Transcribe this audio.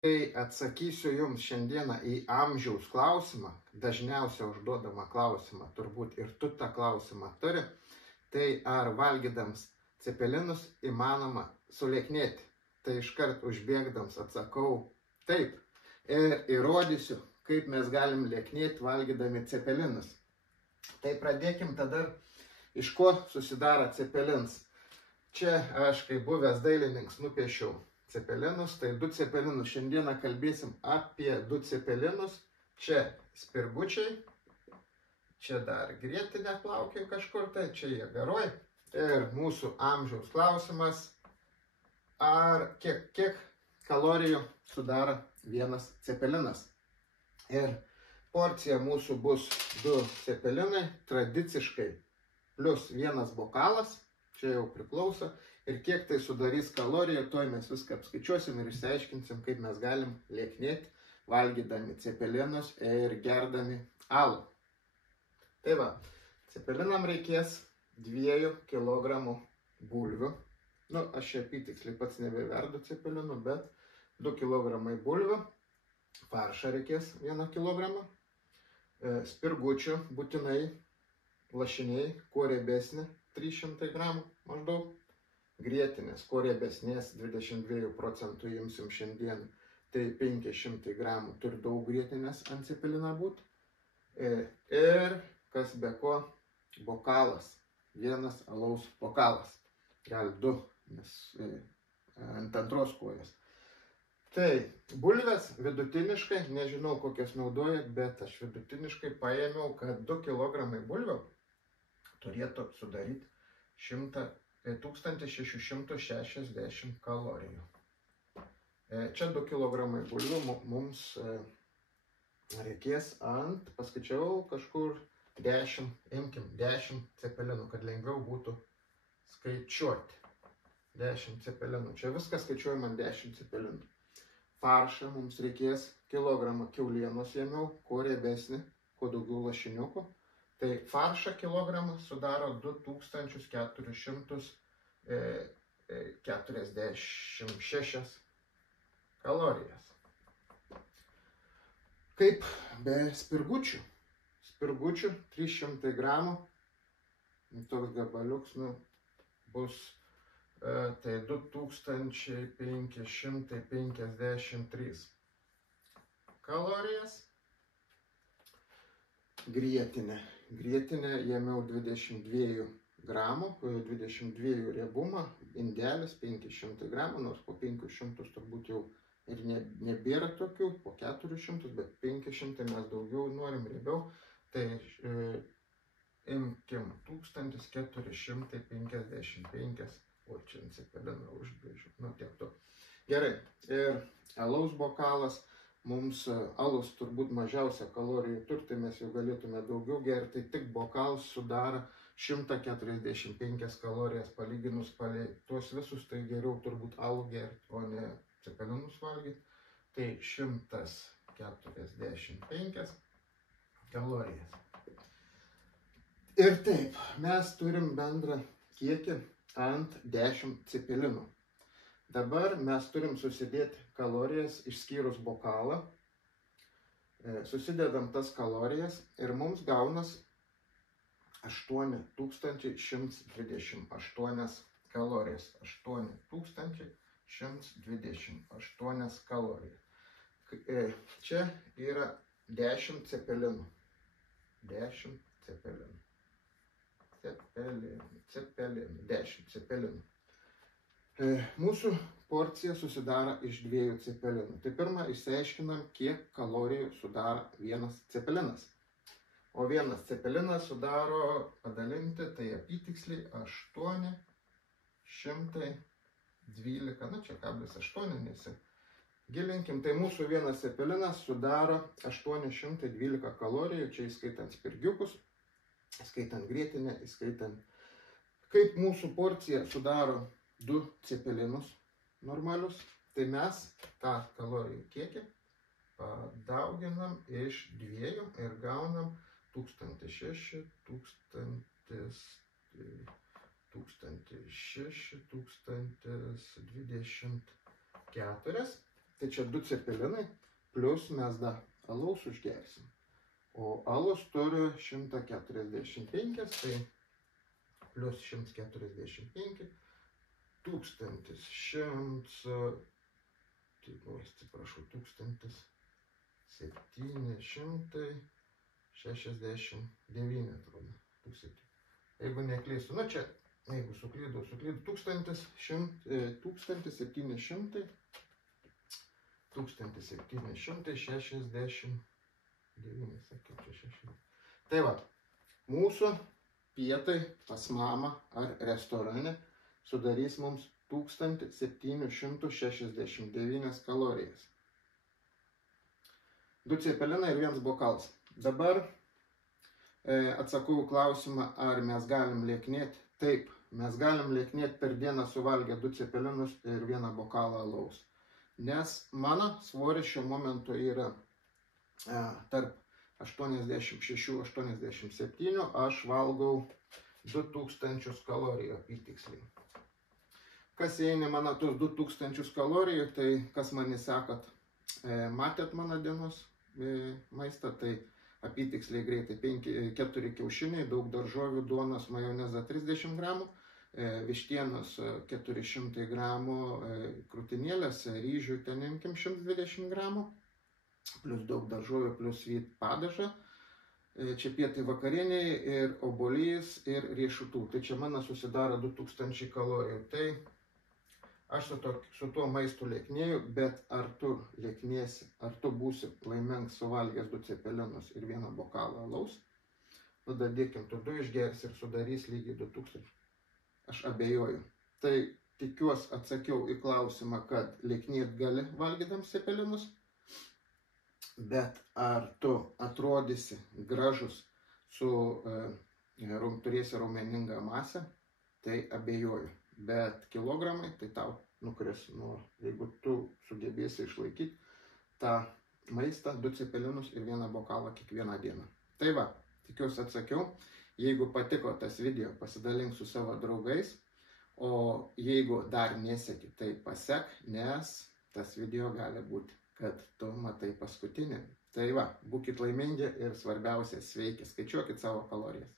Tai atsakysiu Jums šiandieną į amžiaus klausimą, dažniausiai užduodamą klausimą, turbūt ir tu tą klausimą turi, tai ar valgydams cepelinus įmanoma sulieknėti. Tai iškart užbėgdams atsakau taip ir įrodysiu, kaip mes galim lieknėti valgydami cepelinus. Tai pradėkim tada, iš ko susidaro cepelins. Čia aš, kaip buvęs dailininkas, nupiešiau cepelinus, tai 2 cepelinus. Šiandieną kalbėsim apie 2 cepelinus. Čia spirgučiai, čia dar grietinė plaukia kažkur, tai čia jie garoj. Ir mūsų amžiaus klausimas, kiek kalorijų sudaro vienas cepelinas. Ir porcija mūsų bus 2 cepelinai, tradiciškai plus 1 bokalas, čia jau priklauso. Ir kiek tai sudarys kalorijų, toj mes viską apskaičiuosim ir išsiaiškinsim, kaip mes galim lieknėti, valgydami cepelinus ir gerdami alų. Tai va, cepelinam reikės 2 kg bulvių. Nu, aš čia apytiksliai pats nebeverdu cepelinų, bet 2 kg bulvių. Faršą reikės 1 kg. Spirgučių būtinai, lašiniai, kuo riebesni, 300 g maždaug. Grietinės, kuo riebesnės, 22 procentų imsim šiandien, tai 500 g turi daug grietinės ant cepeliną būti. Ir kas be ko, bokalas, 1 alaus bokalas, gal 2, nes ant antros kojos. Tai bulvės vidutiniškai, nežinau kokias naudojat, bet aš vidutiniškai paėmiau, kad 2 kg bulvių turėtų sudaryti 1660 kalorijų. Čia 2 kg bulvių mums reikės ant, paskaičiau kažkur 10, imkim 10 cepelinų, kad lengviau būtų skaičiuoti. 10 cepelinų. Čia viskas skaičiuojama ant 10 cepelinų. Faršą mums reikės kilogramą kiaulienos ėmiau, kuo riebesnį, kuo daugiau lašiniukų. Tai faršą kilogramą sudaro 2446 kalorijas. Kaip be spirgučių. Spirgučių 300 g, toks gabaliuks, bus tai 2553 kalorijas. Grietinė ėmiau 22 gramų, 22 riebumą, indelis 500 g, nors po 500 turbūt jau ir nebėra tokių, po 400, bet 500 mes daugiau norim riebiau, tai imkim 1455, o čia ant cepeliną užbrėžiu, tiek to. Gerai, ir alaus bokalas. Mums alus turbūt mažiausia kalorijų turi, tai mes jau galėtume daugiau gerti, tik bokalas sudaro 145 kalorijas palyginus palei tuos visus, tai geriau turbūt alų gerti, o ne cepelinus valgyti. Tai 145 kalorijas. Ir taip, mes turim bendrą kiekį ant 10 cepelinų. Dabar mes turim susidėti kalorijas išskyrus bokalą. Susidedam tas kalorijas ir mums gaunas 8128 kalorijas. 8128 kalorijas. Čia yra 10 cepelinų. 10 cepelinų. 10 cepelinų. Mūsų porcija susidaro iš 2 cepelinų. Tai pirmą išsiaiškinam, kiek kalorijų sudaro 1 cepelinas. O 1 cepelinas sudaro padalinti, tai apytiksliai 812, čia kablis 8, nesigilinkim. Tai mūsų 1 cepelinas sudaro 812 kalorijų, čia įskaitant spirgiukus, įskaitant grietinę, įskaitant. Kaip mūsų porcija sudaro 2 cepelinus normalius, tai mes tą kalorijų kiekį padauginam iš 2 ir gaunam 1600, 1024 Tai čia 2 cepelinai, plus mes dar alaus užgersim. O alus turi 145, tai plus 145, 1100, atsiprašau, 1769 atrodo. Jeigu neklystu, nu čia, jeigu suklydau, 1769. Tai va, mūsų pietai pas mamą ar restorane sudarys mums 1769 kalorijas. 2 cepelinai ir 1 bokalas. Dabar atsakau klausimą, ar mes galim lieknėti. Taip, mes galim lieknėti per dieną suvalgę 2 cepelinus ir 1 bokalą alaus. Nes mano svoris šiuo momentu yra tarp 86-87, aš valgau 2000 kalorijų apytiksliai. Kas įeina mano tos 2000 kalorijų, tai kas mane sekat, matėt mano dienos maistą, tai apytiksliai greitai 4 kiaušiniai, daug daržovių, duonos, majonezą 30 gramų, vištienos 400 gramų, krūtinėlės, ryžių, ten imkim 120 gramų, plus daug daržovių, plus vyt padažą, čia pietai vakarieniai ir obuolys ir riešutų. Tai čia mano susidaro 2000 kalorijų. Tai aš su tuo maistu lieknėju, bet ar tu lieknėsi, ar tu būsi laimingas suvalgęs 2 cepelinus ir 1 bokalą alaus, tada dėkim, tu 2 išgersi ir sudarys lygiai 2000. Aš abejoju. Tai tikiuosi atsakiau į klausimą, kad lieknėt gali valgydams cepelinus, bet ar tu atrodysi gražus, turėsi raumeningą masę, tai abejoju. Bet kilogramai, tai tau nukris, jeigu tu sugebėsi išlaikyti tą maistą, 2 cepelinus ir 1 bokalą kiekvieną dieną. Tai va, tikiuosi atsakiau. Jeigu patiko tas video, pasidalink su savo draugais, o jeigu dar neseki, tai pasek, nes tas video gali būti, kad tu matai paskutinį. Tai va, būkit laimingi ir svarbiausia, sveiki, skaičiuokit savo kalorijas.